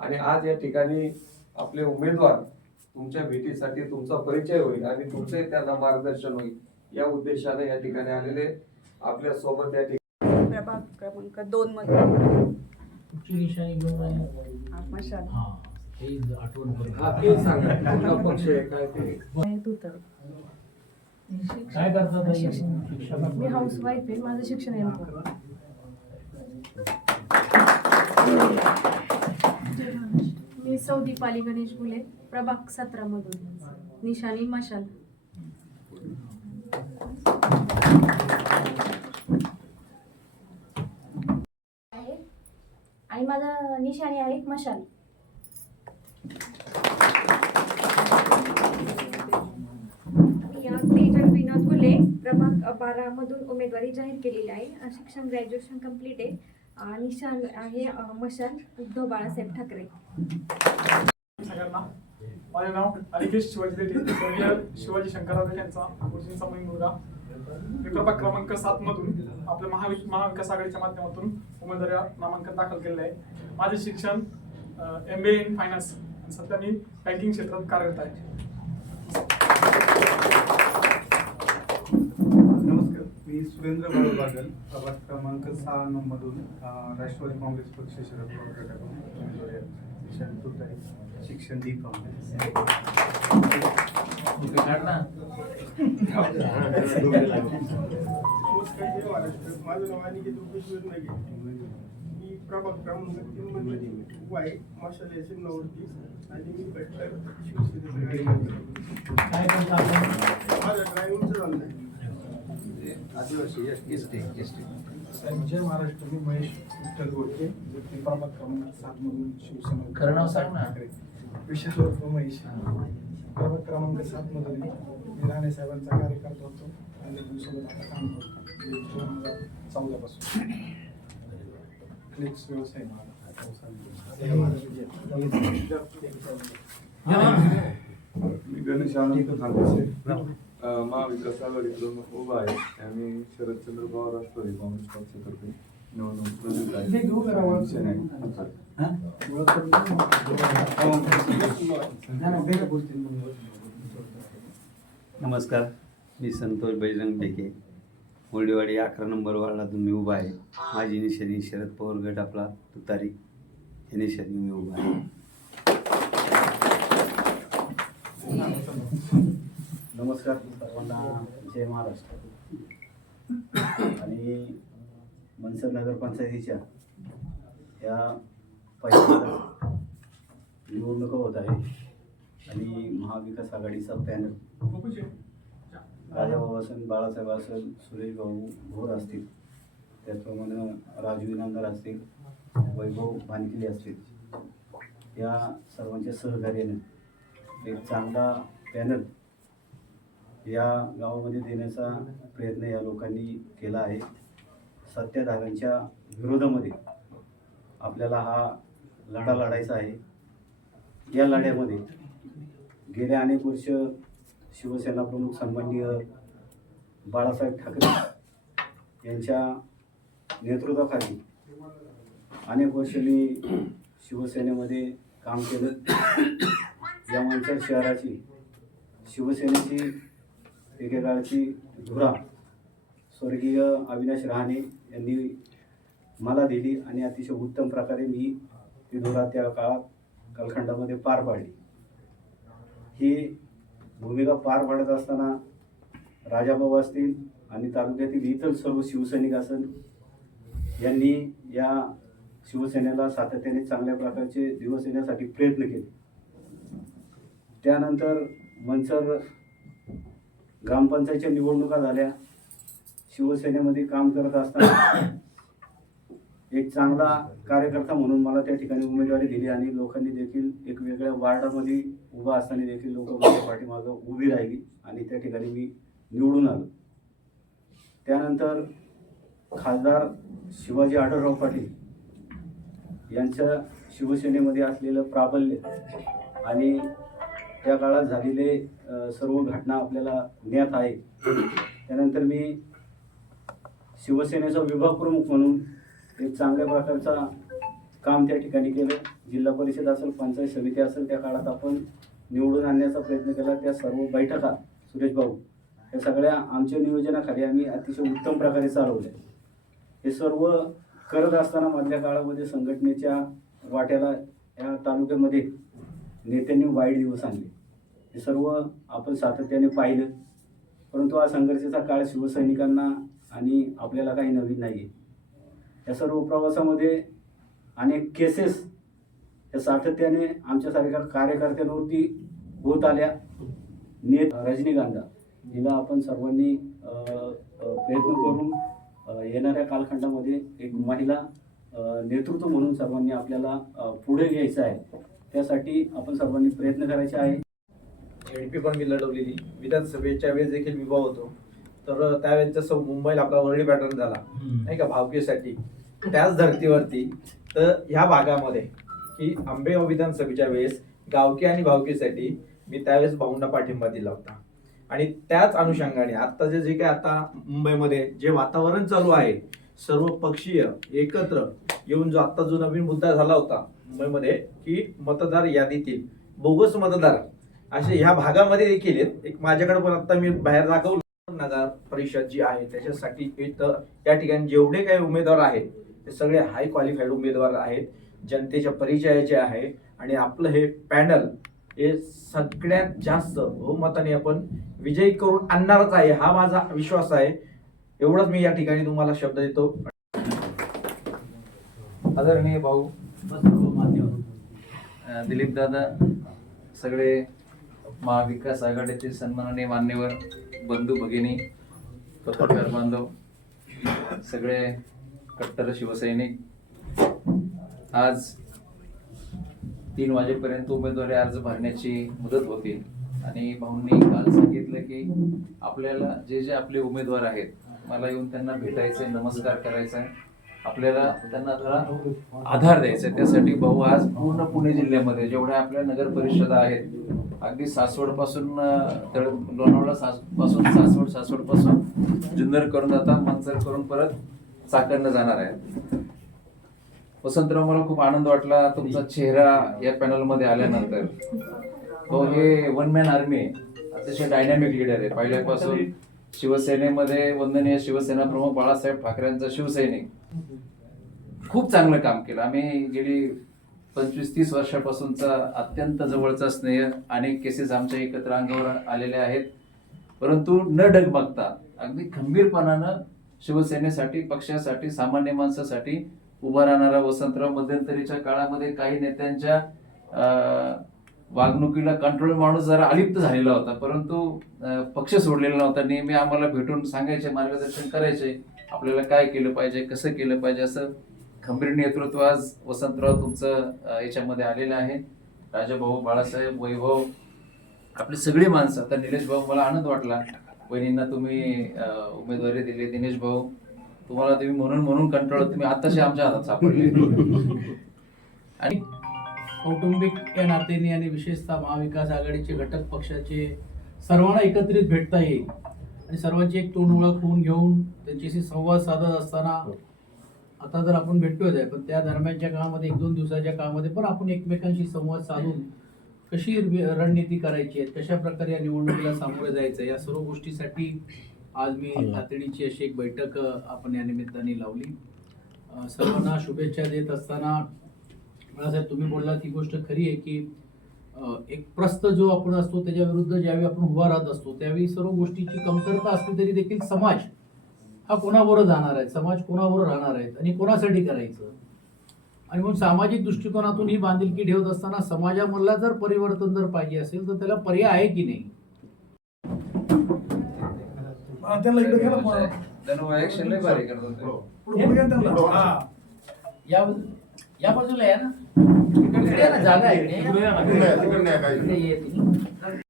आणि आज या ठिकाणी आपले उमेदवार तुमच्या भेटीसाठी तुमचा परिचय होईल आणि तुमचे त्यांना मार्गदर्शन होईल. या उद्देशाने या ठिकाणी आलेले आपल्यासोबत या ठिकाणी प्रभाग क्रमांक दोन मध्ये. हा आठवण आहे काय ते? काय करतात मी हाऊस वाईफ आहे माझं शिक्षण एम मी सौदी पाली गणेश गुले प्रभाग सतरा मधून निशानी मशाल. आहे. आणि माझं निशाणे आहे मशाल मी आज तेजल प्रभाग बारा मधून उमेदवारी जाहीर केलेली आहे. शिक्षण ग्रॅज्युएशन कंप्लीट आहे. अ, निशाण आहे मशाल उद्धव बाळासाहेब ठाकरे. सगळ्यांना. माझे नाव अनिकेश शिवाजी देठे स्वर्गीय शिवाजी शंकरराव यांचा गुरुजींचा मी मुलगा. मी प्रभाग क्रमांक सात मधून आपल्या महावि महाविकास आघाडीच्या माध्यमातून उमेदवारी नामांकन दाखल केलेलं आहे. माझे शिक्षण M B A in finance आणि सध्या मी बँकिंग क्षेत्रात कार्यरत आहे. मी सुरेंद्र बाळू बागल प्रभाग क्रमांक सहा मधून राष्ट्रवादी काँग्रेस पक्ष शरद पवार गटाकडून उमेदवारी. शिक्षण तूत आहे शिक्षण डी काँग्रेस. माझं नाव वेदनगे मी प्रभाग क्रमांक तीन मध्ये उभा आहे माशाल या चिन्हावरती आणि मी भेटकर शिवसेनेचा कार्यकर्ता. काय करता आपण माझं ड्रायव्हिंगचं झालं आहे आदिवासी एस टी. एस टी साहेब जय महाराष्ट्र. मी महेश विठ्ठल गोडके व्यक्ती प्रभाग क्रमांक सात मधून शिवसेना खरं नाव सांग ना. विशेष स्वरूप महेश. प्रभाग क्रमांक सात मधून मी राणे साहेबांचा कार्यकर्ता होतो आणि त्यांच्यासोबत आता काम करतो. दोन हजार चौदा पासून. फ्लेक्स व्यवसाय मी गणेश आनंद खानसे महाविकास आघाडीकडून उभा आहे. आणि शरदचंद्र पवार राष्ट्रवादी काँग्रेस पक्षातर्फे निवडणूक आहे. नमस्कार. मी संतोष बैजंग टेके मोल्डेवाडी अकरा नंबर वार्डातून मी उभा आहे. माझी निशाणी शरद पवार गट आपला. तुतारी या निशाणी मी उभा आहे. नमस्कार सर्वांना. जय महाराष्ट्र. आणि मनसर नगरपंचायतीच्या या पहिल्या निवडणुका होत आहे आणि महाविकास आघाडीचा पॅनल. राजाभाऊ असेल बाळासाहेब असेल सुरेश भाऊ भोर असतील. त्याचप्रमाणे राजू इनामदार असतील वैभव भानकिले असतील. या सर्वांच्या सहकार्याने एक चांगला पॅनल या गावामध्ये देण्याचा प्रयत्न या लोकांनी केला आहे. सत्ताधाऱ्यांच्या विरोधामध्ये आपल्याला हा लढा लढायचा आहे. या लढ्यामध्ये गेल्या अनेक वर्ष शिवसेना प्रमुख सन्माननीय बाळासाहेब ठाकरे यांच्या नेतृत्वाखाली अनेक वर्ष मी शिवसेनेमध्ये काम केलं. या मंचर शहराची शिवसेनेची एकेकाळची धुरा. स्वर्गीय अविनाश रहाणे यांनी मला दिली आणि अतिशय उत्तम प्रकारे मी ती धुरा त्या काळात कालखंडामध्ये पार पाडली. ही भूमिका पार पाडत असताना राजाभाऊ असतील आणि तालुक्यातील इतर सर्व शिवसैनिक असेल यांनी या शिवसेनेला सातत्याने चांगल्या प्रकारचे दिवस येण्यासाठी प्रयत्न केले. त्यानंतर मनसर ग्रामपंचायतच्या निवडणुका झाल्या. शिवसेनेमध्ये काम करत असताना एक चांगला कार्यकर्ता म्हणून मला त्या ठिकाणी उमेदवारी दिली आणि लोकांनी देखील एक वेगळ्या वार्डामध्ये उभा असताना देखील लोक माझ्या पाठीमागं उभी राहिली आणि त्या ठिकाणी मी निवडून आलो. त्यानंतर खासदार शिवाजी आढळराव पाटील यांचं शिवसेनेमध्ये असलेलं प्राबल्य आणि त्या काळात झालेले सर्व घटना आपल्याला ज्ञात आहे त्यानंतर मी शिवसेनेचा विभाग प्रमुख म्हणून एक चांगल्या प्रकारचा काम त्या ठिकाणी केलं. जिल्हा परिषद असेल पंचायत समिती असेल त्या काळात आपण निवडून आणण्याचा प्रयत्न केला. त्या सर्व बैठका सुरेश भाऊ या सगळ्या आमच्या नियोजनाखाली आम्ही अतिशय उत्तम प्रकारे चालवल्या हे सर्व करत असताना मधल्या काळामध्ये संघटनेच्या वाट्याला या तालुक्यामध्ये नेत्यांनी वाईट दिवस आणले. हे सर्व आपण सातत्याने पाहिलं. परंतु हा संघर्षाचा काळ शिवसैनिकांना आणि आपल्याला काही नवीन नाही आहे या सर्व प्रवासामध्ये अनेक केसेस या सातत्याने आमच्यासारख्या कार्यकर्त्यांवरती होत आल्या. नेत रजनीकांता हिला आपण सर्वांनी प्रयत्न करून येणाऱ्या कालखंडामध्ये एक महिला नेतृत्व म्हणून सर्वांनी आपल्याला पुढे घ्यायचं आहे. त्यासाठी आपण सर्वांनी प्रयत्न करायचे आहे. एडपी पण मी लढवलेली. विधानसभेच्या वेळेस देखील विभाग होतो. तर त्यावेळेस जसं मुंबईला आपला वर्ल्ड पॅटर्न झाला. नाही का? भावकीसाठी. त्याच धर्तीवरती. तर ह्या भागामध्ये की आंबेगाव विधानसभेच्या वेळेस गावकी आणि भावकीसाठी मी त्यावेळेस भाऊंना पाठिंबा दिला होता. आणि त्याच अनुषंगाने आत्ताचे जे काय आता मुंबईमध्ये जे वातावरण चालू आहे सर्व पक्षीय एकत्र येऊन जो आता जो नवीन मुद्दा झाला होता मुंबईमध्ये की मतदार यादीतील बोगस मतदार असे ह्या भागामध्ये देखील आहेत. एक माझ्याकडे पण आता मी बाहेर दाखवलं. नगर परिषद जी आहे त्याच्यासाठी इथं या ठिकाणी जेवढे काही उमेदवार आहेत ते सगळे हाय क्वालिफाईड उमेदवार आहेत. जनतेच्या परिचयाचे आहे. आणि आपलं हे पॅनल हे सगळ्यात जास्त बहुमताने आपण विजयी करून आणणारच आहे. हा माझा विश्वास आहे. एवढंच मी या ठिकाणी तुम्हाला शब्द देतो. आदरणीय भाऊ दिलीप दादा सगळे महाविकास आघाडीचे सन्माननीय मान्यवर बंधू भगिनी पत्रकार बांधव सगळे कट्टर शिवसैनिक आज तीन वाजेपर्यंत उमेदवारी अर्ज भरण्याची मुदत होती. आणि भाऊंनी काल सांगितलं की आपल्याला जे जे आपले उमेदवार आहेत मला येऊन त्यांना भेटायचंय नमस्कार करायचा आहे आपल्याला त्यांना जरा आधार द्यायचा त्यासाठी भाऊ आज पूर्ण पुणे जिल्ह्यामध्ये जेवढ्या आपल्या नगर परिषदा आहेत अगदी सासवडपासून तळ लोणावळा सासपासून सासवड सासवडपासून जुन्नर करून आता मंचर करून परत चाकणला जाणार आहे वसंतराव मला खूप आनंद वाटला तुमचा चेहरा या पॅनलमध्ये आल्यानंतर. तो हे वन मॅन आर्मी अतिशय डायनॅमिक लीडर आहे. पहिल्यापासून शिवसेनेमध्ये वंदनीय शिवसेना प्रमुख बाळासाहेब ठाकरेंचा शिवसैनिक. खूप चांगलं काम केलं. आम्ही गेली पंचवीस तीस वर्षापासूनचा अत्यंत जवळचा स्नेह अनेक केसेस आमच्या एकत्र अंगावर आलेले आहेत. परंतु न डगमगता अगदी खंबीरपणानं शिवसेनेसाठी पक्षासाठी सामान्य माणसासाठी उभा राहणारा वसंतराव मध्यंतरीच्या काळामध्ये काही नेत्यांच्या अं, वागणुकीला कंट्रोल माणूस जरा अलिप्त झालेला होता परंतु पक्ष सोडलेला नव्हता. नेहमी आम्हाला भेटून सांगायचे मार्गदर्शन करायचे आपल्याला काय केलं पाहिजे कसं केलं पाहिजे असं खंबीर नेतृत्व आज वसंतराव तुमचं याच्यामध्ये आलेलं आहे. राजाभाऊ बाळासाहेब वैभव आपली सगळी माणसं. आता निलेश भाऊ मला आनंद वाटला. वहिनींना तुम्ही उमेदवारी दिली. दिनेश भाऊ तुम्हाला तुम्ही म्हणून म्हणून कंट्रोल तुम्ही आताशी आमच्या हातात सापडले. आणि कौटुंबिक या नात्याने आणि विशेषतः महाविकास आघाडीचे घटक पक्षाचे सर्वांना एकत्रित भेटता येईल. आणि सर्वांची एक तोंड ओळख होऊन घेऊन त्यांच्याशी संवाद साधत असताना आता जर आपण भेटतोय आहे पण त्या दरम्यानच्या काळामध्ये एक दोन दिवसाच्या काळामध्ये पण आपण एकमेकांशी संवाद साधून कशी रणनीती करायची आहे कशा प्रकारे या निवडणुकीला सामोरे जायचं या सर्व गोष्टीसाठी आज मी तातडीची अशी एक बैठक आपण या निमित्ताने लावली. सर्वांना शुभेच्छा देत असताना बाळासाहेब तुम्ही बोललात ही गोष्ट खरी आहे की एक प्रस्त जो आपण असतो त्याच्या विरुद्ध ज्यावेळी आपण उभा राहत असतो त्यावेळी सर्व गोष्टीची कमतरता असली तरी देखील समाज हा कोणाबरोबर जाणार आहे? समाज कोणाबरोबर राहणार आहेत आणि कोणासाठी करायचं? आणि म्हणून सामाजिक दृष्टिकोनातून ही बांधिलकी ठेवत असताना समाजामधला जर परिवर्तन जर पाहिजे असेल तर त्याला पर्याय आहे की नाही. हा. या बाजूला या ना, जागा आहे.